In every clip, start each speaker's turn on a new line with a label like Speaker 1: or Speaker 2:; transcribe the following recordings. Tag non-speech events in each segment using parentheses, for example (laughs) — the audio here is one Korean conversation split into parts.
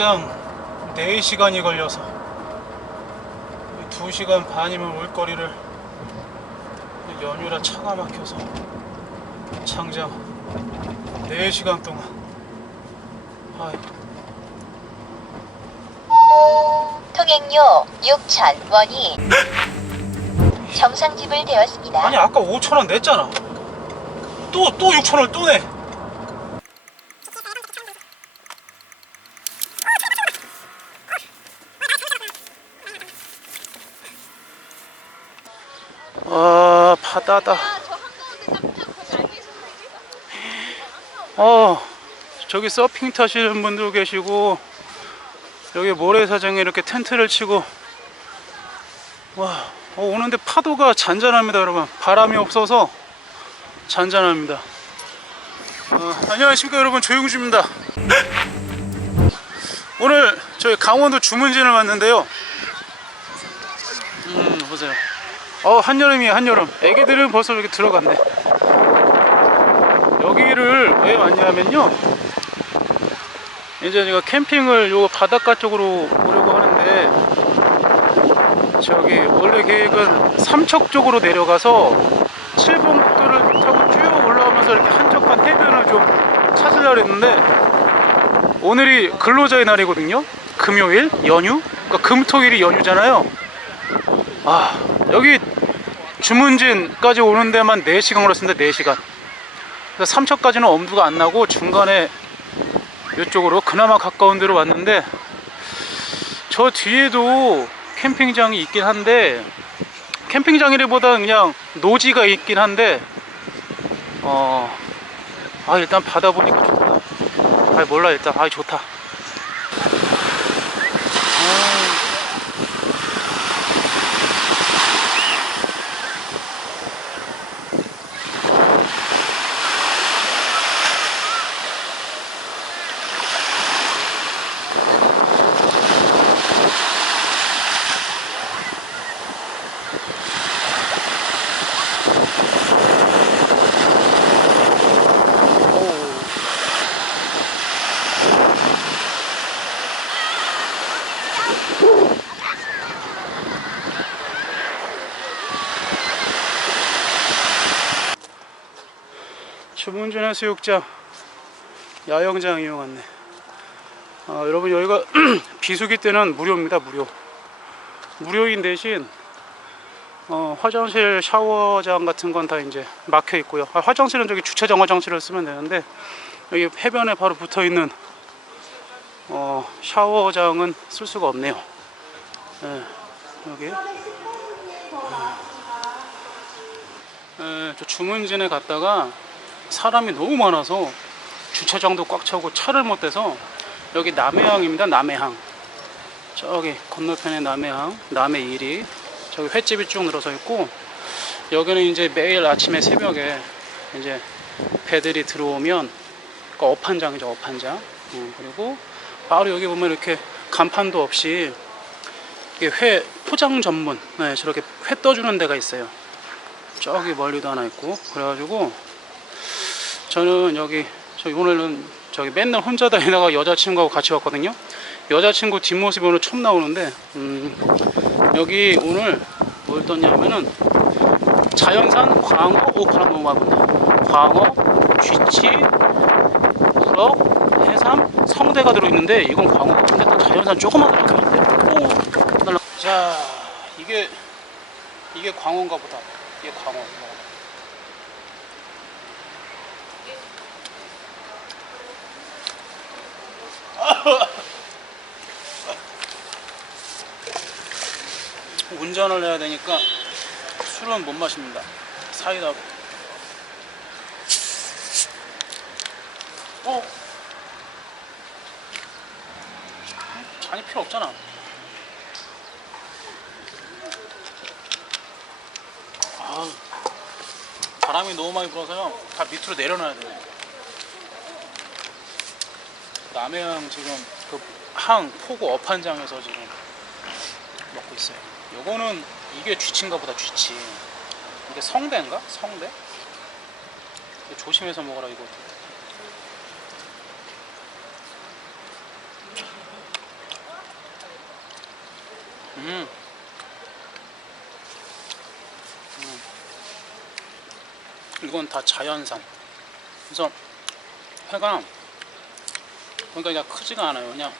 Speaker 1: 장장 4시간이 걸려서 2시간 반이면 올 거리를 연휴라 차가 막혀서 장장 4시간 동안 아이,
Speaker 2: 통행료 6,000원이 정상 지불되었습니다.
Speaker 1: 아니 아까 5천원 냈잖아 또 또 6천원 또 내. 아 바다다. 어 저기 서핑 타시는 분도 계시고 여기 모래사장에 이렇게 텐트를 치고. 와 어, 오는데 파도가 잔잔합니다 여러분. 바람이 없어서 잔잔합니다. 어, 안녕하십니까 여러분. 조용주입니다. 오늘 저희 강원도 주문진을 왔는데요. 음 보세요 어 한여름이에요 한여름. 애기들은 벌써 이렇게 들어갔네. 여기를 왜 왔냐면요. 이제 제가 캠핑을 요 바닷가 쪽으로 오려고 하는데 저기 원래 계획은 삼척 쪽으로 내려가서 칠봉도를 타고 쭉 올라오면서 이렇게 한적한 해변을 좀 찾으려고 했는데 오늘이 근로자의 날이거든요. 금요일 연휴? 그러니까 금토일이 연휴잖아요. 아 여기 주문진까지 오는 데만 4시간 걸렸습니다 4시간 그래서 삼척까지는 엄두가 안 나고 중간에 이쪽으로 그나마 가까운 데로 왔는데 저 뒤에도 캠핑장이 있긴 한데 캠핑장이라보다 그냥 노지가 있긴 한데 어, 아 일단 바다 보니까 좋다. 아 몰라 일단 아 좋다. 주문진 해수욕장 야영장 이용했네. 아, 여러분 여기가 (clears throat) 비수기 때는 무료입니다. 무료. 무료인 대신 어, 화장실, 샤워장 같은 건 다 이제 막혀 있고요. 아, 화장실은 저기 주차장 화장실을 쓰면 되는데 여기 해변에 바로 붙어 있는 어, 샤워장은 쓸 수가 없네요. 예, 여기. 예, 저 주문진에 갔다가 사람이 너무 많아서 주차장도 꽉 차고 차를 못 대서 여기 남해항입니다. 남해항. 저기 건너편에 남해항, 남해 1위. 저기 횟집이 쭉 늘어서 있고 여기는 이제 매일 아침에 새벽에 이제 배들이 들어오면 그 어판장이죠 어판장 음, 그리고 바로 여기 보면 이렇게 간판도 없이 이게 회 포장 전문 네, 저렇게 회 떠주는 데가 있어요 저기 멀리도 하나 있고 그래가지고 저는 여기 저 오늘은 저기 맨날 혼자 다니다가 여자친구하고 같이 왔거든요. 여자친구 뒷모습이 오늘 처음 나오는데 음, 여기 오늘 뭘 떴냐면은 자연산 광어 오 바람 너무 많이 분다. 광어 쥐치 우럭 해삼 성대가 들어있는데 이건 광어 근데 또 자연산 조그만 이렇게 많네 오자 이게 이게 광어인가 보다. 이게 광어 운전을 해야 되니까 술은 못 마십니다. 사이다로. 어? 잔이 필요 없잖아. 아, 바람이 너무 많이 불어서요. 다 밑으로 내려놔야 돼요. 남해항 지금 그 항 포구 어판장에서 지금 먹고 있어요. 요거는 이게 쥐친가 보다 쥐치 이게 성대인가? 성대? 조심해서 먹어라 이거 음. 음. 이건 다 자연산 그래서 회가 그러니까 그냥 크지가 않아요 그냥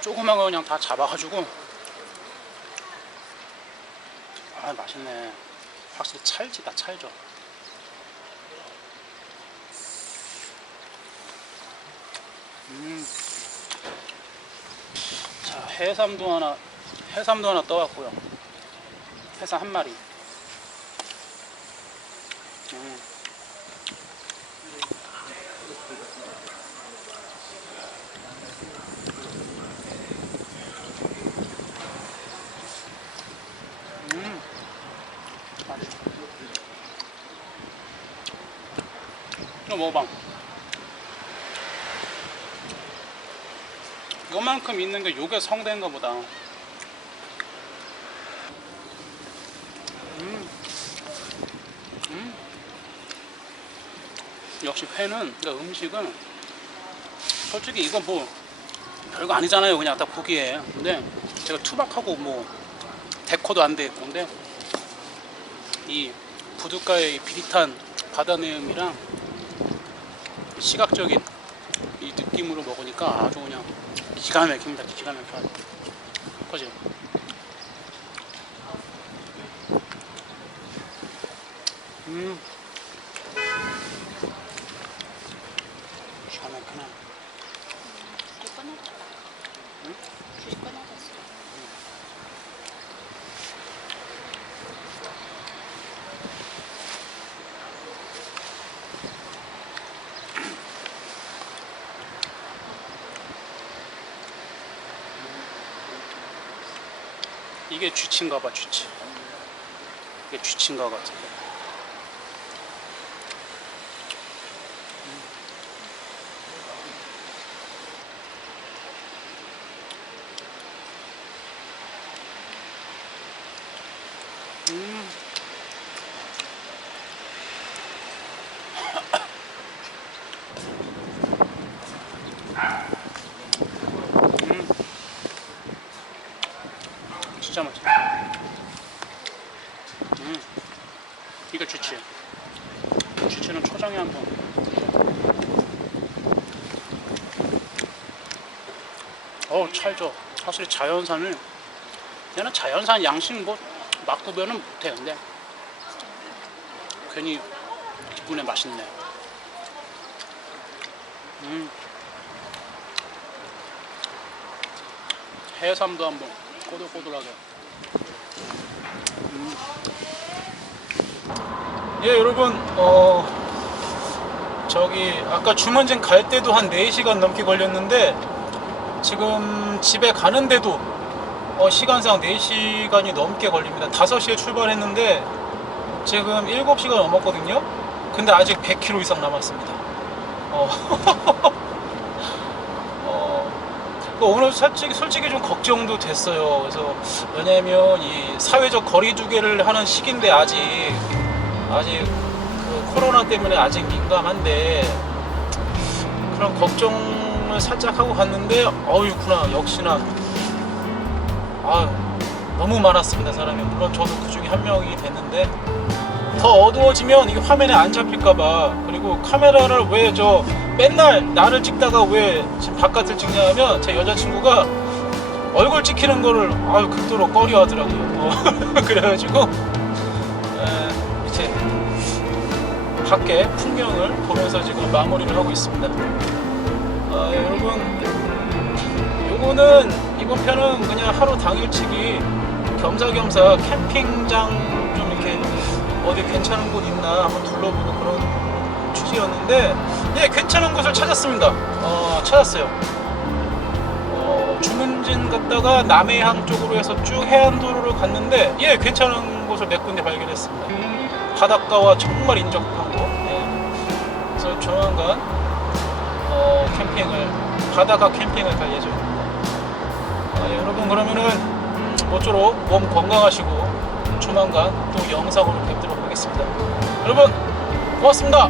Speaker 1: 조그만 거 그냥 다 잡아가지고 아 맛있네. 확실히 찰지다 찰져. 음. 자 해삼도 하나 해삼도 하나 떠왔고요. 해삼 한 마리. 이거 먹어봐. 요만큼 있는 게 요게 성대인 가 보다. 음. 음. 역시 회는, 그러니까 음식은 솔직히 이거 뭐 별거 아니잖아요. 그냥 딱 보기에. 근데 제가 투박하고 뭐 데코도 안 돼 있고 근데 이 부둣가의 이 비릿한 바다 내음이랑 시각적인 이 느낌으로 먹으니까 아주 그냥 기가 막힙니다. 기가 막혀. 그지? 음. 기가 막히네.
Speaker 3: 줄 끊어졌다.
Speaker 1: 응?
Speaker 3: 줄 끊어졌어.
Speaker 1: 이게 쥐치인가 봐, 쥐치. 이게 쥐치인가 같은데. 음. 음. 진짜 맛있다. 음. 이거 주치. 주치는 초장에 한 번. 어우 찰져. 확실히 자연산을 얘는 자연산 양식 뭐막 구별은 못해 근데 괜히 기분에 맛있네. 음. 해삼도 한번 꼬들꼬들하게. 음. 예, 여러분, 어, 저기, 아까 주문진 갈 때도 한 4시간 넘게 걸렸는데, 지금 집에 가는데도, 어, 시간상 4시간이 넘게 걸립니다. 5시에 출발했는데, 지금 7시간 넘었거든요? 근데 아직 100km 이상 남았습니다. 어, (laughs) 오늘 솔직히, 솔직히 좀 걱정도 됐어요. 그래서, 왜냐면 이 사회적 거리두기를 하는 시기인데, 아직, 아직 그 코로나 때문에 아직 민감한데 그런 걱정을 살짝 하고 갔는데 어이구나 역시나. 아 너무 많았습니다 사람이. 물론 저도 그 중에 한 명이 됐는데 더 어두워지면 이게 화면에 안 잡힐까봐. 그리고 카메라를 왜저 맨날 나를 찍다가 왜 바깥을 찍냐면 제 여자친구가 얼굴 찍히는 거를 아유 극도로 꺼려 하더라고요 어, (laughs) 그래가지고 에, 이제 밖에 풍경을 보면서 지금 마무리를 하고 있습니다. 아, 예, 여러분, 요거는 이번 편은 그냥 하루 당일치기 겸사겸사 캠핑장 좀 이렇게 어디 괜찮은 곳 있나 한번 둘러보는 그런 취지였는데, 예, 괜찮은 곳을 찾았습니다. 어, 찾았어요. 어, 주문진 갔다가 남해항 쪽으로 해서 쭉 해안도로를 갔는데, 예, 괜찮은 곳을 몇 군데 발견했습니다. 바닷가와 정말 인접한 곳. 예. 그래서 조만간 어, 캠핑을 바다가 캠핑을 갈 예정입니다. 아, 예, 여러분 그러면은 모쪼록 몸 건강하시고 조만간 또 영상으로 뵙도록 하겠습니다. 여러분 고맙습니다.